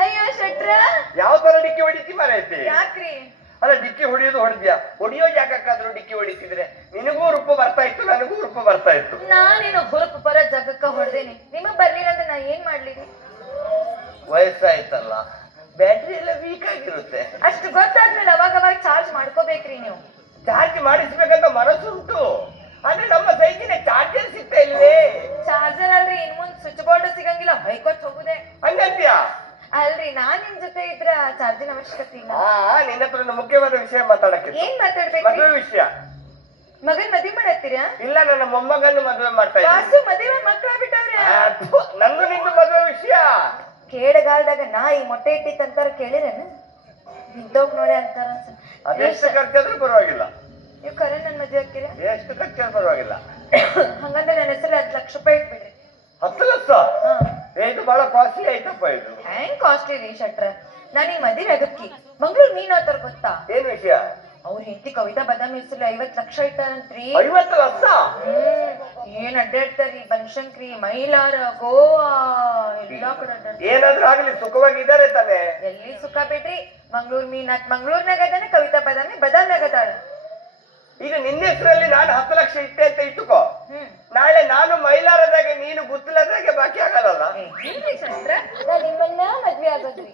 ಅಯ್ಯೋ ಶೆಟ್ರ, ಯಾವ ತರ ಡಿಕ್ಕಿ ಹೊಡಿತಿ ಮಾರೈತಿ? ಯಾಕ್ರಿ? ಅಲ್ಲ, ಡಿಕ್ಕಿ ಹೊಡಿಯೋದು ಹೊಡೆದ್ಯಾ, ಹೊಡಿಯೋ ಜಾಗಕ್ಕಾದ್ರೂ ಡಿಕ್ಕಿ ಹೊಡಿತಿದ್ರೆ ನಿನಗೂ ರೂಪ ಬರ್ತಾ ಇತ್ತು, ನನಗೂ ರೂಪ ಬರ್ತಾ ಇತ್ತು. ನಾನೇನು ಹುರುಪು ಬರೋ ಜಾಗಕ್ಕ ಹೊಡೆದೇನಿ, ನಿಮಗ್ ಬರ್ಲಿರಂದ್ರೆ ನಾ ಏನ್ ಮಾಡ್ಲಿರಿ? ವಯಸ್ಸಾಯ್ತಲ್ಲ, ಬ್ಯಾಟ್ರಿ ಎಲ್ಲ ವೀಕ್ ಆಗಿರುತ್ತೆ. ಅಷ್ಟು ಗೊತ್ತಾದ್ಮೇಲೆ ಅವಾಗ ಚಾರ್ಜ್ ಮಾಡ್ಕೋಬೇಕ್ರಿ ನೀವು. ಚಾರ್ಜ್ ಮಾಡಿಸ್ಬೇಕಂತ ಮನಸ್ಸುಂಟು, ಆದ್ರೆ ನಮ್ಮ ಸೈಕಿನ ಚಾರ್ಜರ್ ಸಿಗ್ತಾ ಇಲ್ವೇ? ಚಾರ್ಜರ್ ಅಲ್ರಿ, ಇನ್ ಮುಂದ್ ಸ್ವಿಚ್ ಬೋರ್ಡ್ ಸಿಗಂಗಿಲ್ಲ, ಹೊಯ್ಕೊತ್ ಹೋಗುದೆ. ಹಂಗಂತ್ಯಾ? ಅಲ್ರಿ, ನಾನ್ ನಿಮ್ ಜೊತೆ ಇದ್ರ ಚಾರ್ಜಿನ ಅವಶ್ಯಕತೆ ಇಲ್ಲ. ನಿನ್ನ ಹತ್ರ ಒಂದು ಮುಖ್ಯವಾದ ವಿಷಯ ಮಾತಾಡಕ್ಕೆ. ಏನ್ ಮಾತಾಡ್ಬೇಕು? ಮದುವೆ ವಿಷಯ. ಮಗನ್ ಮದ್ವೆ ಮಾಡತ್ತೀರಾ? ಇಲ್ಲ, ನನ್ನ ಮೊಮ್ಮಗನ್ನು ಮದುವೆ ಮಾಡ್ತಾ ವಾಸು ಮದುವೆ ಮಕ್ಳಾಗ್ಬಿಟ್ಟವ್ರೆ. ನಂದು ನಿಂದು ಮದುವೆ ವಿಷಯ. ಕೇಡಗಾಲದಾಗ ನಾಯಿ ಮೊಟ್ಟೆ ಇಟ್ಟಿತ್ತಂತಾರ ಕೇಳಿರೇನು? ಬಿದ್ದೋಗ್ ನೋಡಿ ಅಂತಾರ. ಅದೆಷ್ಟು ಖರ್ಚಾದ್ರೂ ಪರವಾಗಿಲ್ಲ. ನೀವು ಕರೆ ನನ್ ಮದ್ವೆ ಹಾಕಿರ? ಎಷ್ಟು ಖರ್ಚಾದ್ರೂ ಪರವಾಗಿಲ್ಲ. ಹಂಗಂದ್ರೆ ನನ್ನ ಹೆಸರು 10 ಲಕ್ಷ ರೂಪಾಯಿ ಇಟ್ಬಿಡ್ರಿ. 10 ಲಕ್ಷ? ಇದು ಬಹಳ ಕಾಸ್ಟ್ಲಿ ಆಯ್ತಪ್ಪ. ಇದು ಹೆಂಗ್ ಕಾಸ್ಟ್ಲಿ ರೀ ಶೆಟ್ರ? ನಾನೀಗ ಮದ್ವೆ ಆಗಕ್ಕಿ ಮಂಗ್ಳೂರ್ ಮೀನು ಅಂತಾರ ಗೊತ್ತಾ? ಏನ್ ವಿಷಯ? ಅವ್ರ ಹೆಂಡತಿ ಕವಿತಾ ಬದಾಮಿ ಹೆಸರು 50 ಲಕ್ಷ ಇಟ್ಟಾರಂತ್ರಿ. 50 ಲಕ್ಷ? ಏನ್ ಅಡ್ಡಾಡ್ತಾರಿ, ಬನಶಂಕರಿ, ಮೈಲಾರ, ಗೋವಾ ಎಲ್ಲಾ ಕಡೆ ಅಡ್ಡಾಡ್ತಾರ. ಏನಾದ್ರೂ ಆಗ್ಲಿ, ಸುಖವಾಗಿದ್ದಾರೆ ತಾನೆ? ಎಲ್ಲಿ ಸುಖ ಬಿಡ್ರಿ, ಮಂಗ್ಳೂರ್ ಮೀನಾತ್ ಮಂಗ್ಳೂರ್ನಾಗ ಅದಾನೆ, ಕವಿತಾ ಬದಾಮಿ ಬದಾಮ್ನಾಗ ಅದಾಳ. ಈಗ ನಿನ್ನ ಹೆಸರಲ್ಲಿ ನಾನು 10 ಲಕ್ಷ ಇಟ್ಟೆ ಅಂತ ಇಟ್ಟುಕೋ, ನಾಳೆ ನಾನು ಮೈಲಾರದಾಗೆ ನೀನು ಗುದ್ದಲದಾಗೆ ಬಾಕಿ ಆಗಲ್ಲ. ನಿಮ್ಮನ್ನ ಮದ್ವೆ ಆಗೋದ್ರಿ.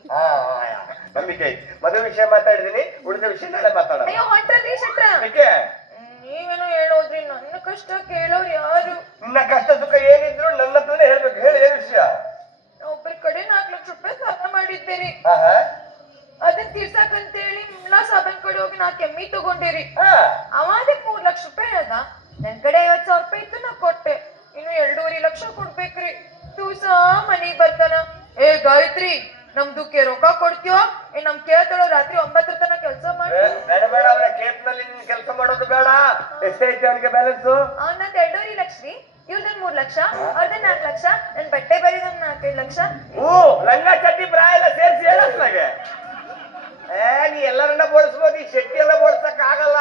ನಂಬಿಕೆ ಐತಿ. ಮದುವೆ ವಿಷಯ ಮಾತಾಡಿದೀನಿ, ಉಳಿದ ವಿಷಯ ನಾಳೆ ಮಾತಾಡ. ಅಯ್ಯೋ ಹೊಂಟ್ರಿ ಶೆಟ್ರ. ನೀವೇನೋ ಹೇಳೋದ್ರಿ, ನನ್ನ ಕಷ್ಟ ಕೇಳೋರು ಯಾರು? ನಿನ್ನ ಕಷ್ಟ ಸುಖ ಏನಿದ್ರು ನನ್ನ ಹತ್ರನೇ ಹೇಳ್ಬೇಕು. ಹೇಳಿ, ಏನ್ ವಿಷಯ? ಒಬ್ಬರ ಕಡೆ 4 ಲಕ್ಷ ರೂಪಾಯಿ ಸಾಲ ಮಾಡಿದ್ದೀರಿ, ಅದನ್ನ ತೀರ್ಸಾಕಂತೇಳಿ ಮುಲ್ಲಾ ಸಾಬನ್ ಕಡೆ ಹೋಗಿ 4 ಎಮ್ಮಿ ತಗೊಂಡಿರಿ. ಅವಾಗ 3 ಲಕ್ಷ ರೂಪಾಯಿ ಅದ, ನನ್ ಕಡೆ 50,000 ರೂಪಾಯಿ ಇತ್ತು, ನಾ ಕೊಟ್ಟೆ. ಇನ್ನು 2.5 ಲಕ್ಷ ಕೊಡ್ಬೇಕ್ರಿ. ದಿವಸ ಮನಿಗ್ ಬರ್ತಾನ, ಏ ಗಾಯತ್ರಿ ನಮ್ದು ರೊಕ್ಕ ಕೊಡ್ತೀವ? ನಮ್ ಕೇಳ್ತಾಳ, ರಾತ್ರಿ 9 ತನ ಕೆಲಸ ಮಾಡಿ. ಬೇಡ, ಅವನ ಕೇಪ್ನಲ್ಲಿ ನಿನ್ ಕೆಲಸ ಮಾಡೋದು ಬೇಡ. ಎಷ್ಟೈತೆ ಅವನಿಗೆ ಬ್ಯಾಲೆನ್ಸ್? ಅವನದ್ 2.5 ಲಕ್ಷ ರೀ, ಇವ್ರದನ್ 3 ಲಕ್ಷ, ಅವ್ರದನ್ 4 ಲಕ್ಷ, ನನ್ ಬಟ್ಟೆ ಬರೀದನ್ 4-5 ಲಕ್ಷ. ಲಂಗ ಚಡ್ಡಿ ಬ್ರಾ ಎಲ್ಲ ಸೇರಿಸಿ ಹೇಳತ್ನಾಗೆ. ನೀ ಎಲ್ಲರನ್ನ ಬೋಳಿಸ್ಬೋದು, ಈ ಶೆಟ್ಟಿ ಎಲ್ಲ ಬೋಳ್ಸಕ್ ಆಗಲ್ಲ.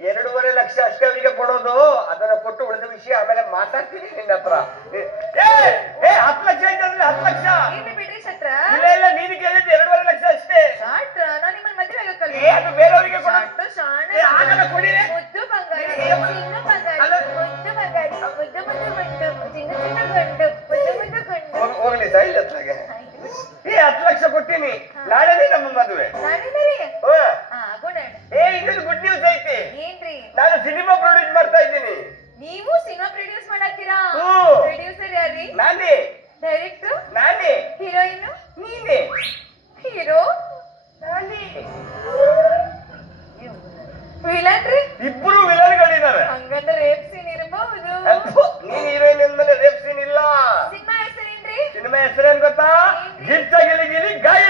2.5 ಲಕ್ಷ ಅಷ್ಟೇ ಅವರಿಗೆ ಕೊಡೋದು. ಅದನ್ನ ಕೊಟ್ಟು ಉಳಿದ ವಿಷಯ ಆಮೇಲೆ ಮಾತಾಡ್ತೀನಿ ನಿನ್ನ ಹತ್ರ. 10 ಲಕ್ಷ ಐತಂದ್ರೆ 10 ಲಕ್ಷ ಬಿಡ್ರಿ ಶೆಟ್ರ. ಇಲ್ಲ, ನೀನು ಕೇಳಿದ್ದು 2.5 ಲಕ್ಷ ಅಷ್ಟೇ. ಶಾಟ್ರ, ನಾನ್ ನಿಮ್ಮನ್ನ ಮದುವೆ ಆಗಕ್ಕಲ್ಲ. ಅದು ಬೇರೆಯವರಿಗೆ ಕೊಡ. ಆಗಲ್ಲ, ಕೊಡಿ. ಮುದ್ದು ಬಂಗಾರಿ, ಚಿನ್ನ ಬಂಗಾರಿ, ಮುದ್ದು ಬಂಗಾರಿ, ಮುದ್ದು ಮುದ್ದು ಗಂಡು, ಚಿನ್ನ ಚಿನ್ನ ಗಂಡು, ಮುದ್ದು ಮುದ್ದು ಗಂಡು. ಹೋಗ್ಲಿ ಸೈಲ್ ಹತ್ಲಾಗೆ. 10 ಲಕ್ಷ ಕೊಟ್ಟಿನಿ, ನಾಳೆನೇ ನಮ್ಮ ಮದುವೆ. ಇನ್ನೊಂದು ಗುಡ್ ನ್ಯೂಸ್ ಐತಿ. ಏನ್ರಿ? ನಾನು ಸಿನಿಮಾ ಪ್ರೊಡ್ಯೂಸ್ ಮಾಡ್ತಾ ಇದ್ದೀನಿ. ನೀವು ಸಿನಿಮಾ ಪ್ರೊಡ್ಯೂಸ್ ಮಾಡತ್ತೀರಾ? ಪ್ರೊಡ್ಯೂಸರ್ ಯಾರೀ? ನಾನೇ. ಡೈರೆಕ್ಟರ್? ನಾನೇ. ಹೀರೋಯಿನ್? ನೀನೇ. ಹೀರೋ? ನಾನೇ. ವಿಲನ್ ರೀ? ಇಬ್ರು ವಿಲನ್ಗಳಿದ್ದಾರೆ. ಹಂಗಂದ್ರೆ ರೇಪ್ ಸೀನ್ ಇರಬಹುದು. ನೀನ್ ಹೀರೋಯಿನ್ ಅಂದ್ಮೇಲೆ ರೇಪ್ ಸೀನ್ ಇಲ್ಲ. ಸಿನಿಮಾ ಹೆಸರೇನ್ರಿ? ಸಿನಿಮಾ ಹೆಸರೇನ್ ಗೊತ್ತಾ? ಗಿಚ್ಚ ಗಿಲಿ ಗಿಲಿ ಗಾಯ